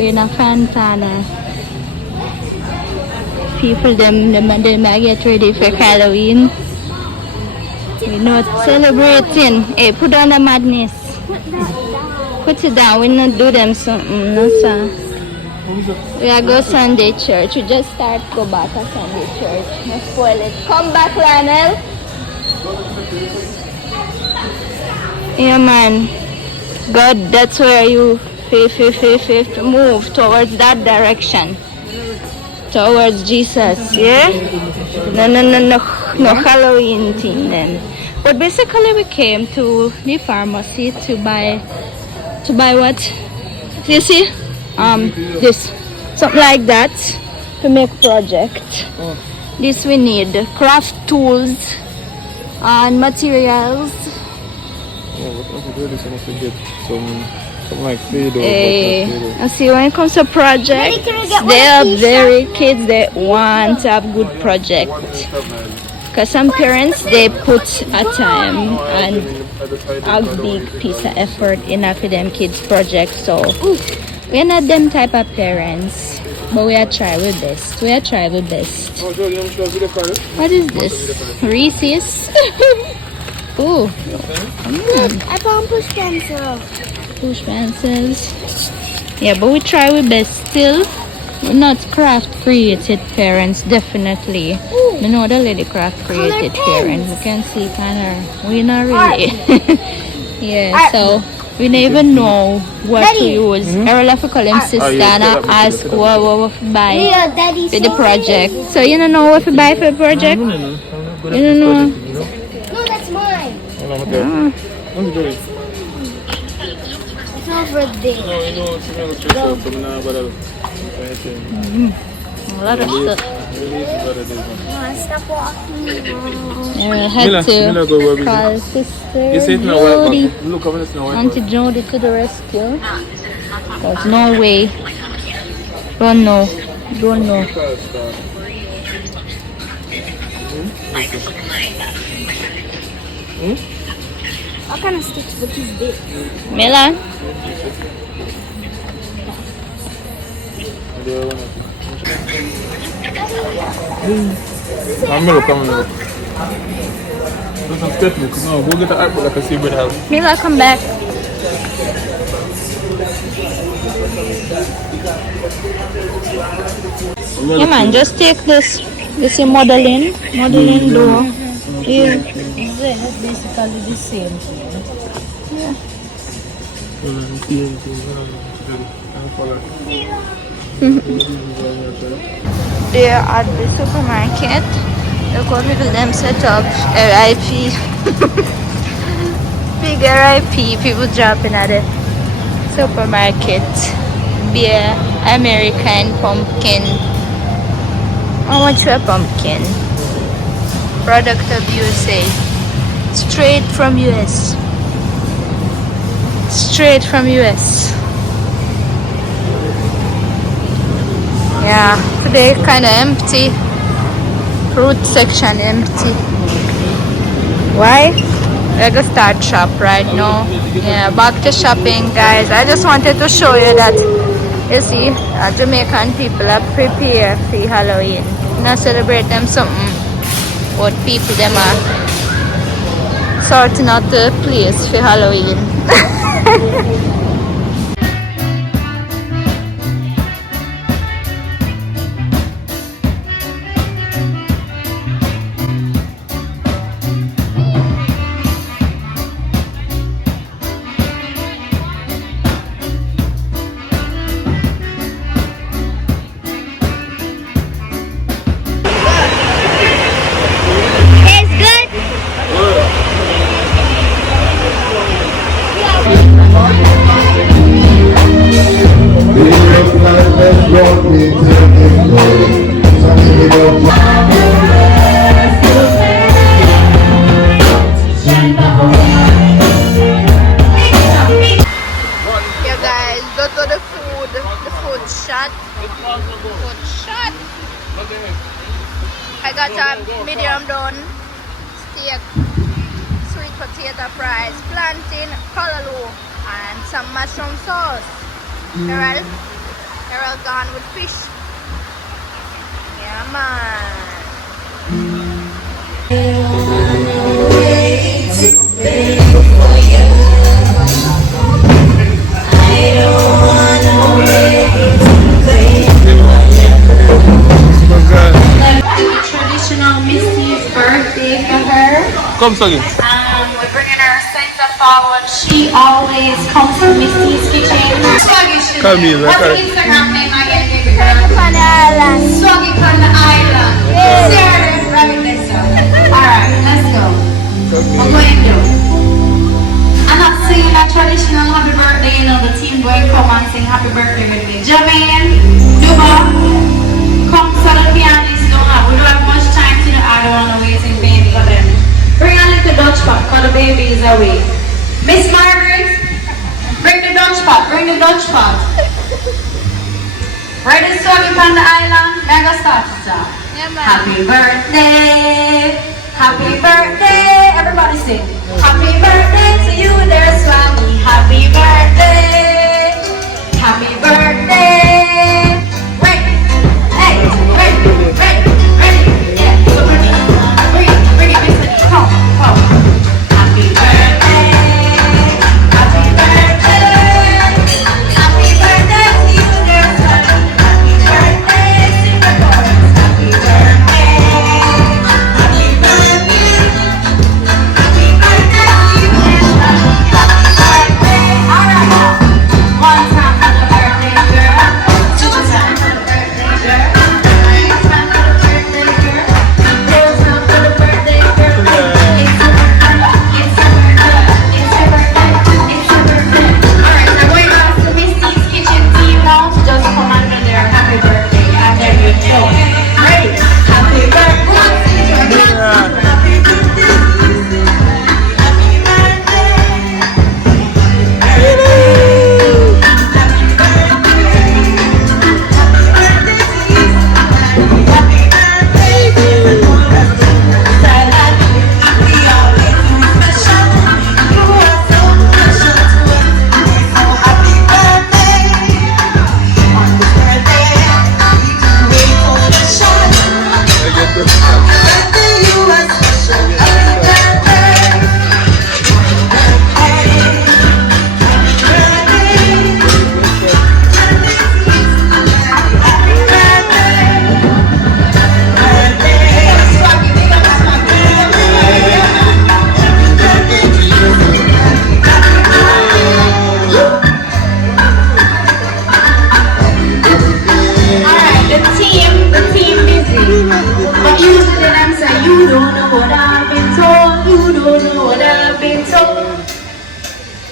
in a Fantana. People them might get ready for Halloween. We're not celebrating. Hey, put on the madness. Put it down. We not do them something. No, sir. We are go Sunday church. We just start go back to Sunday church. No spoil it. Come back, Lionel. Yeah, man. God, that's where you have to move towards that direction. Towards Jesus, yeah? No Halloween thing then. But basically we came to the pharmacy to buy what? You see? This. Something like that to make project. This we need. Craft tools and materials. Something like Play-Doh. I see when it comes to projects, they are very kids that want to have good project. Because some parents, they put a time and a big piece of effort in for them kids' project. So we're not them type of parents, but we are try our best. We are try our best. What is this? Reese's? Ooh. I found push pencil. Push pencils. Yeah, but we try our best still. We're not craft created parents, definitely. We know the lady craft created parents. We can see kind of, we not really. Yeah, so we don't even know what to use. I will have to call him sister and ask what to buy for the project. So you don't know what to buy for the project? You don't know? No, that's mine. It's over there. A lot of stuff. Stop walking. Yeah, I had to call sister Jody, Auntie Jody to the rescue. There's no way. Don't know. What kind of Stitch book is this? Milan? Go get the art book like I see with help. Mila, come back. Yeah, man, just take this. This is modeling door. Yeah. That's basically the same thing. Yeah. They are at the supermarket. Look what people them set up. RIP. Big RIP. People dropping at the supermarket. Beer, American pumpkin. How much for a pumpkin? Product of USA. Straight from US. Straight from US. Yeah, today kind of empty. Fruit section empty. Why? We're gonna start shop right now. Yeah, back to shopping, guys. I just wanted to show you that, you see, Jamaican people are prepared for Halloween. Not celebrate them something, but people them are sorting out the place for Halloween. I got a medium done steak, sweet potato fries, plantain, callaloo, and some mushroom sauce. Alright? Carol gone with fish. Yeah, man. Traditional Missy's birthday for her. Come, Soggy. We're bringing her Santa forward. She always comes to Missy's kitchen. Call me, What's okay. your Instagram name again, baby girl? On the island. Swaggy from the island. Sarah, rabbit this up. Alright, let's go. We're going to do. I'm not singing a traditional happy birthday, you know, the team going to come and sing happy birthday with me. Jermaine, Duba, come to the pianist. We don't have much time to know. I don't want to wait in vain for them. Bring a little Dutch pot for the baby is away. Miss Margaret, bring the Dutch pot, bring the Dutch pot. Ready to talk on the island? Mega start to start. Happy birthday, happy birthday. Everybody sing. Happy birthday to you, there, Swami. Happy birthday, happy birthday. Ready, hey, ready, ready. Yeah, so bring it, listen. Come. Happy birthday, happy birthday, happy birthday to you, dear son. Happy birthday, sing the chorus. Happy birthday, happy birthday, happy birthday to you, dear son. Happy birthday. All right, now. One time for the birthday girl. Two times for the birthday girl. Three times for the birthday girl. Four times for the birthday girl. It's her birthday. It's her birthday. It's her birthday. All right, now going back to Missy's kitchen team now to just come under their happy birthday. And there you go. Ready? Happy birthday. Happy birthday. Happy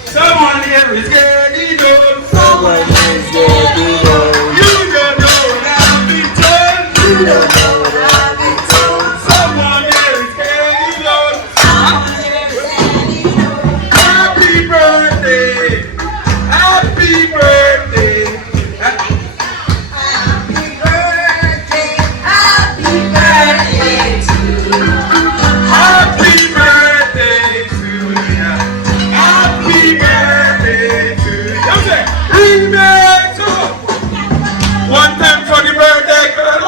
Someone here is getting old. Someone is getting old. You don't know what I've been told. You don't know what I've been told. Someone here is getting old. Someone here is getting old. Happy birthday. Happy birthday. Happy birthday. Happy birthday to you. Happy birthday to you. Happy birthday to you. Remix! One time for the birthday girl.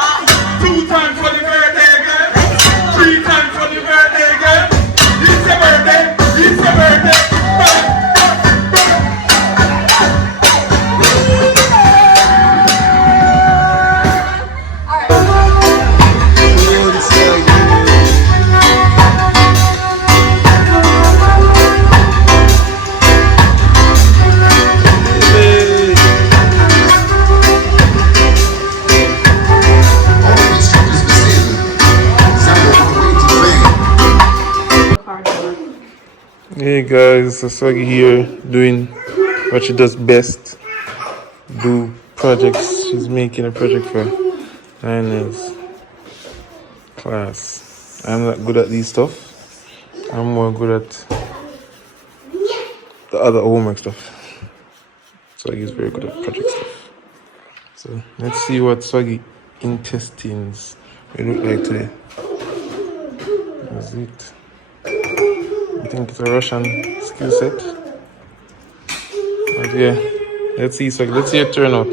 Two times for the birthday girl. Three times for the birthday girl. It's your birthday. It's your birthday. Hey guys, Asagi here doing what she does best. Do projects. She's making a project for Lionel's class. I'm not good at these stuff. I'm more good at the other homework stuff. Swaggy is very good at project stuff. So let's see what Swaggy intestines will look like today. That's it. I think it's a Russian skill set. But yeah, let's see Swaggy. Let's see it turn out.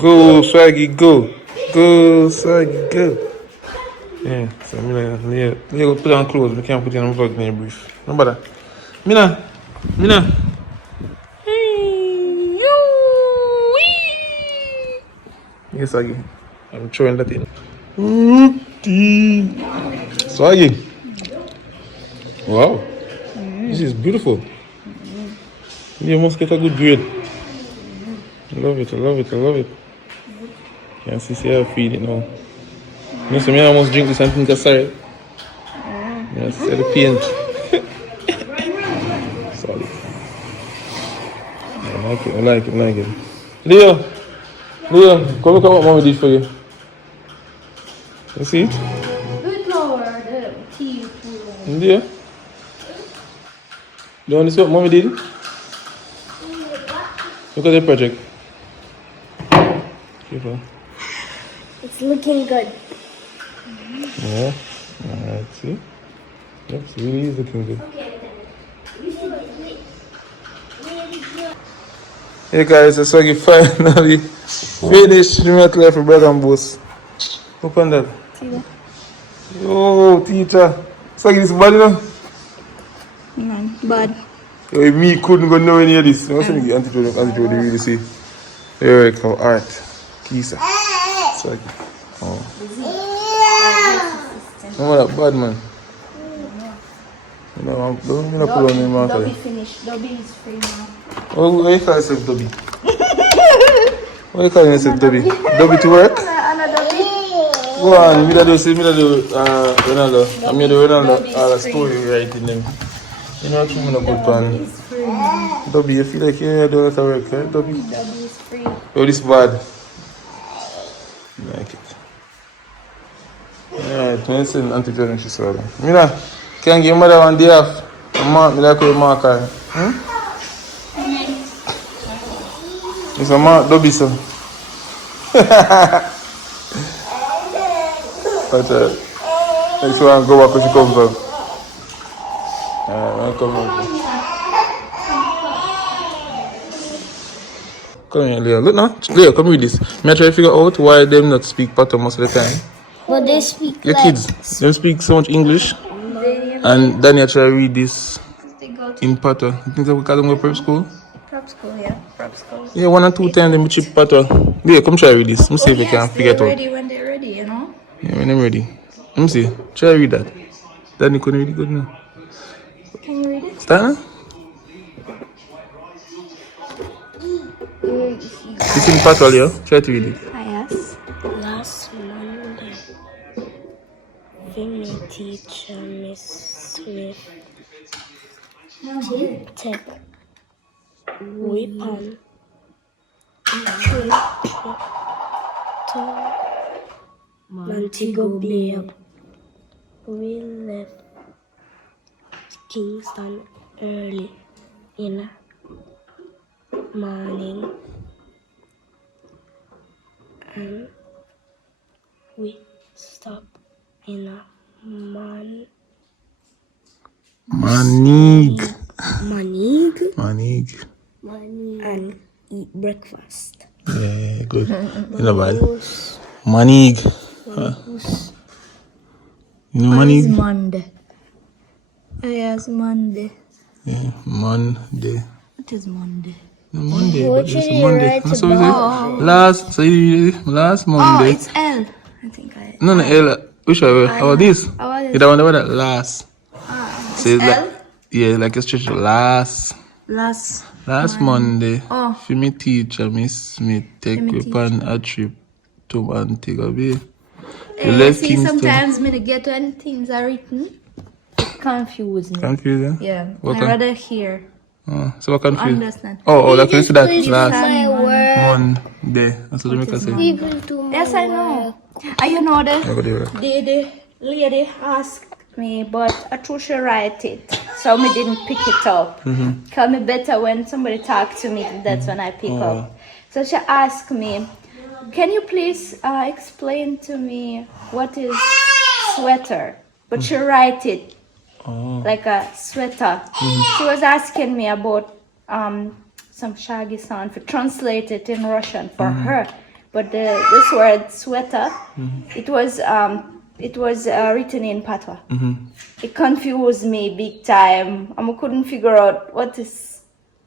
Go, Swaggy, go. Go, Swaggy, go. Yeah, so Mina, go put on clothes. We can't put it on vlog in a brief. No bother. Mina. Yes, Swaggy. I'm throwing that in. Swaggy. Wow. This is beautiful. You must get a good grade. I love it. You can see how I feed it now. You know, so I almost drink this and think sorry. Yeah, see the paint. Sorry. I like it. Leo, come look at what mommy did for you. You see it? Do it lower, the tea. Yeah. You want to see what mommy did? Look at the project. Careful. It's looking good. Yeah. Alright, see? Yep, it's really looking good. Hey guys, that's why you finally finished the metal for bread and boss. Open that. Yo, teacher. So this bad, you know? Bad. Yo, me couldn't go nowhere near this. I was saying the antidote really see. Here we go. Alright. Kisa. So, oh. No, that bad, man. No, don't pull on him, man. Dobby finished. Dobby is free now. Oh, why you call yourself Dobby? Why you calling yourself Dobby? Dobby to work? Go on, me that do Ronaldo. I mean the Ronaldo story writing them. You know what I'm good plan. Dobby, you feel like you do a lot of work, right? Dobby? Dobby is free. Oh, this bad. I like it. Alright, I'm saying anti-Jordan, she saw them. Mina, can you give mother one day off? Me like how you mark her. It's a mark, Dobby, so. But next one, go back where she comes from. Come here, Leo. Look now. Leo, come read this. Me try to figure out why them not speak Pato most of the time. But they speak Your like... kids, they speak so much English. And then you try to read this in Pato. You think they will call them go prep school? Prep school, yeah. Prep school. Yeah, 1 or 2 times they chip Pato. Leo, come try to read this. Let me see if you can figure it out. Ready when they're ready, you know? Yeah, when I'm ready. Let me see. Try to read that. Danny couldn't read it good now. Can you read it? Start now. It's in Pato, Leo. Try to read it. Yes. Last Monday, Vimy teacher Miss Smith take weapon trip to Montego Bay. We left Kingston early in the morning and we stopped in a Manig and eat breakfast. Yeah, good. You know bad. Manig. You know Manig? Monday. Yes, Monday. Yeah, Monday. What is Monday? No, Monday, but it's a Monday. That's what we say. Last Monday. Oh, it's L. I think I... No, L. Which one? Oh, this. You don't want that last. It's Say L? like, yeah, like a stretch last Monday. Oh. For me teacher, Miss Smith, take upon a trip to Montego Bay. See, sometimes me to get when things are written, it confuses me. Confusing? Yeah. What I rather hear. So what confused? Understand. Oh, like you see that last work. Monday. That's what Jamaica say. Yes, I know. And you know the lady asked me, but I thought she write it, so me didn't pick it up. Call me better when somebody talk to me. That's when I pick up. So she asked me, can you please explain to me what is sweater? But she write it like a sweater. She was asking me about some shaggy sound for translate it in Russian for her. but this word sweater, it was written in patois. It confused me big time. I couldn't figure out what is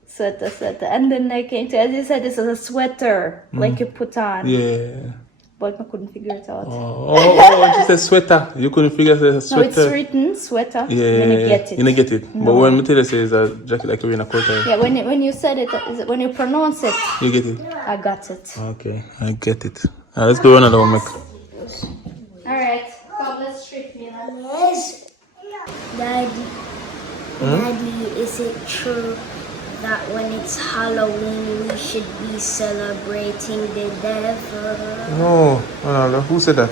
sweater. And then I came to, as you said, this is a sweater, like you put on. Yeah. But I couldn't figure it out. When she said sweater, you couldn't figure out No, sweater. it's written sweater. Yeah, When you get it. You didn't get it. No. But when Matilda says a jacket like you're in a quarter, Yeah, when you said it, when you pronounce it, you get it. I got it. Okay, I get it. Alright, let's go another one, Mike. Alright, come, let's trick me. Daddy, Daddy, is it true that when it's Halloween we should be celebrating the devil? No, who said that?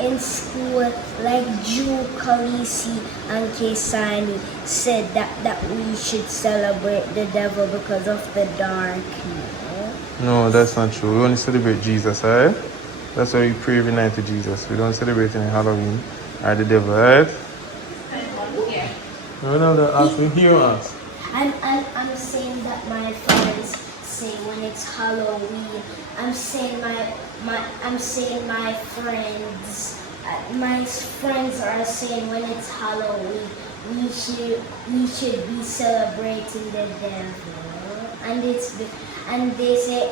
In school, like Drew, Khaleesi, and Kesani said that we should celebrate the devil because of the dark. No, that's not true. We only celebrate Jesus, alright? That's why we pray every night to Jesus. We don't celebrate any Halloween or the devil, alright? No, no, ask me. Here, ask. I'm saying that my friends say when it's Halloween. I'm saying my friends are saying when it's Halloween we should be celebrating the devil, and they say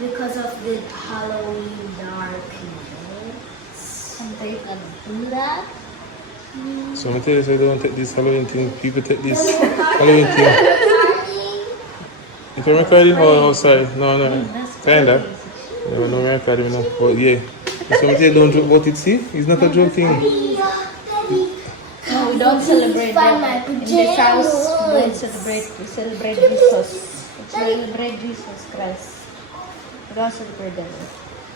because of the Halloween darkness. And they can do that. So I'm tell you, so I don't take this Halloween thing. People take this Halloween thing. You can recording? Oh, sorry. No. Kinda. No, no recording, no. But yeah. So I'm tell you, don't joke about it, see? It's not a joke thing. No, we don't celebrate that. In this house, we don't celebrate. We celebrate Jesus. We celebrate Jesus Christ. We don't celebrate that.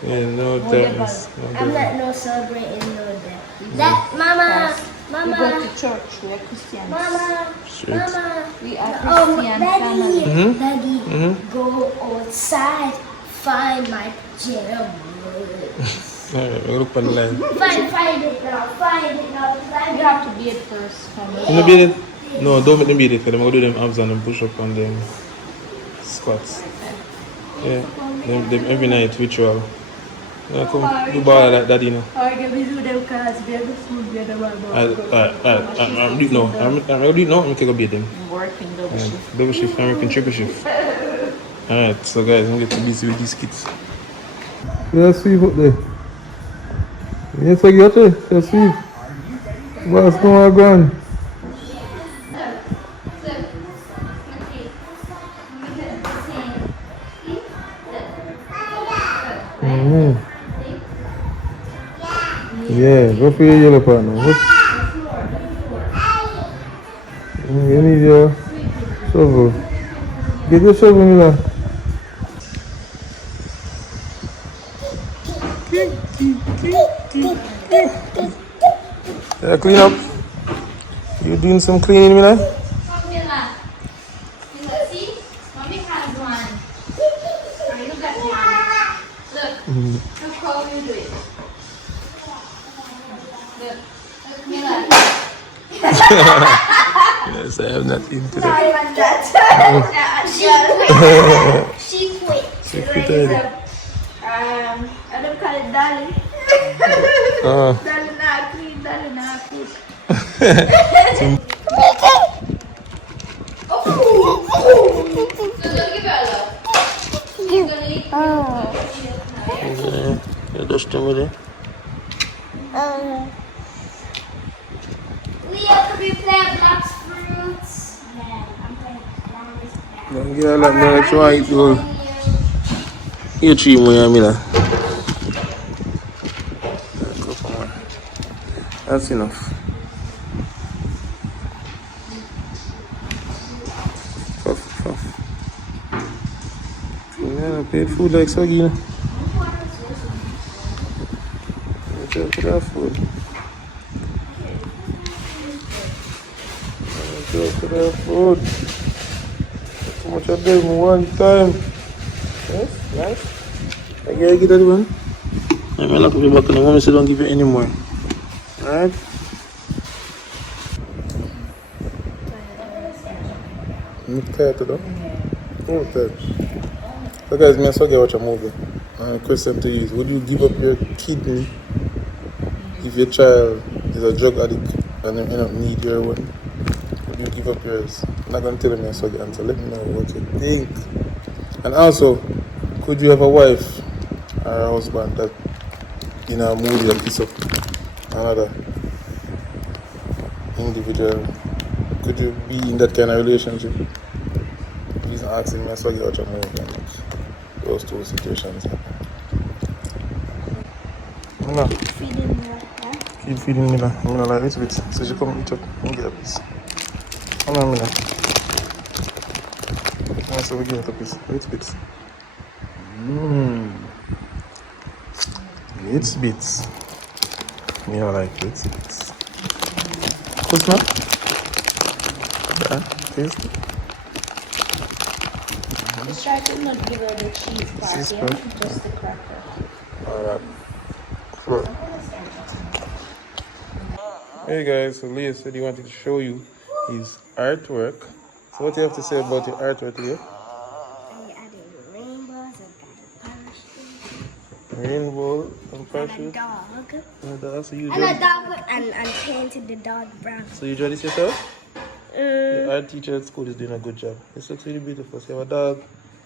Yeah, no darkness. I'm not celebrating no death. That Mama. We go to church. We are Christians. Mama. We are Christian family. Daddy, go outside, find my pajamas. Alright, we'll look on the line. Find it now. You have to be it first. You know beat it? No, don't make them beat it, because I'm going to do them abs and them push up and them squats. Yeah, them every night ritual. Yeah, come do ball like that, you know. Or can we do them cards? We have the food, we have the I'm doing it now. I'm going to do it now. I'm going to go beat them. working double shift. Double shift, I'm working triple shift. Alright, so guys, I'm going to get busy with these kids. Yeah, sweep up there. Yes, I got it. Just sweep. What's going on? Yeah, go for your yellow partner. You need your shovel. Get your shovel, Mila. Yeah, clean up. You doing some cleaning, Mila? Mila, see? Mommy has one. Look at one. Look how you do it. Look, Mila. Yes, I have nothing to do. She quit. She quit already. I don't call it Dali. Oh. Dali na clean, Dali na cook. You dust them with it. Leo, could we play blocks fruits? Don't get a lot more like you want to do. You 3 more, Mila. Go for more. That's enough. Puff. Yeah, paid food like Soggy, you know. Look at that food. Look at that food. How much of them one time? Yes, nice. I gotta get that one. I'm gonna put it back on the mommy, so don't give it anymore. Alright? I'm tired though. I'm tired. So guys, me also watch a movie. Question to you is, would you give up your kidney if your child is a drug addict and you don't need your one? Would you give up yours? I'm not going to tell me so the answer. Let me know what you think. And also, could you have a wife or a husband that in a movie that kiss up another individual? Could you be in that kind of relationship? He's asking me, I saw you watch a movie and those two situations happen. No. Keep feeding me now. I'm like, wait a bit. So she come eat up and get a piece. Hold on a minute. So we get a piece. Wait a bit. It's bits. Me I like it's bits. What's not? Yeah, taste it. Just try to not give her the cheese part, yeah? Just the cracker. Alright. Sure. Hey guys, so Leah said he wanted to show you his artwork. So what do you have to say about your artwork, Leah? I added rainbows, I got a parachute. Rainbow and parachute. And a dog. And a dog. So you And a dog and painted the dog brown. So you draw this yourself? The art teacher at school is doing a good job. This looks really beautiful. So you have a dog.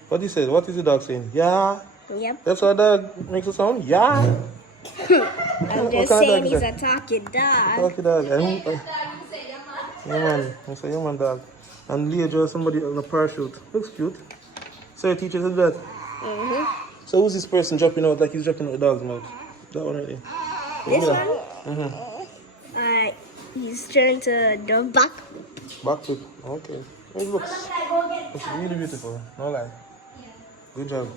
What he said? What is the dog saying? Yeah. Yep. That's how a dog makes a sound? Yeah. I'm just saying he's a talking dog. Talking dog. Yeah, man. I say, yeah, man, dog. And Leah draw somebody on a parachute. Looks cute. So your teacher did that? So who's this person dropping out like he's dropping out the dog's mouth? That one right there. This one? He's trying to do back. Back flip. Okay. It looks really beautiful. No lie. Good job.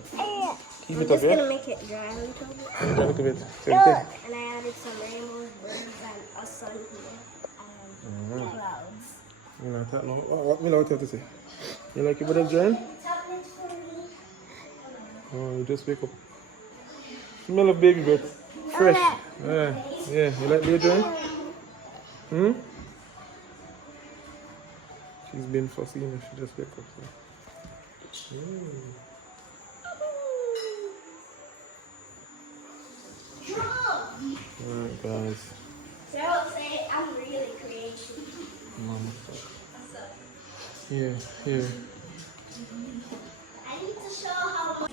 Keep I'm it up, just yeah? gonna make it dry a little bit. Dry a little bit. Same Look, thing. and I added some rainbows, birds, and a sun here, and clouds. You know, what you have to say? You like your brother's drawing? Oh, you just wake up. Smell of baby breath. Fresh. Yeah. You like your drawing? She's been fussy, you know, she just wake up. So. Alright, guys. So I would say I'm really creative. Here. I need to show how.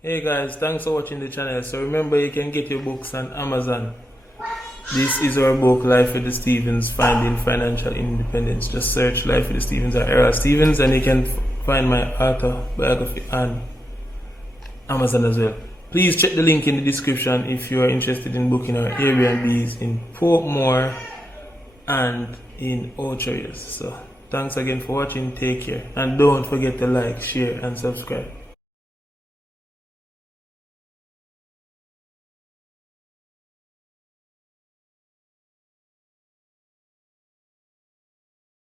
Hey guys, thanks for watching the channel. So remember, you can get your books on Amazon. This is our book, Life with the Stevens, Finding Financial Independence. Just search Life with the Stevens or Era Stevens and you can find my autobiography on Amazon as well. Please check the link in the description if you are interested in booking our Airbnbs in Portmore and in Orchards. So thanks again for watching, take care, and don't forget to like, share and subscribe.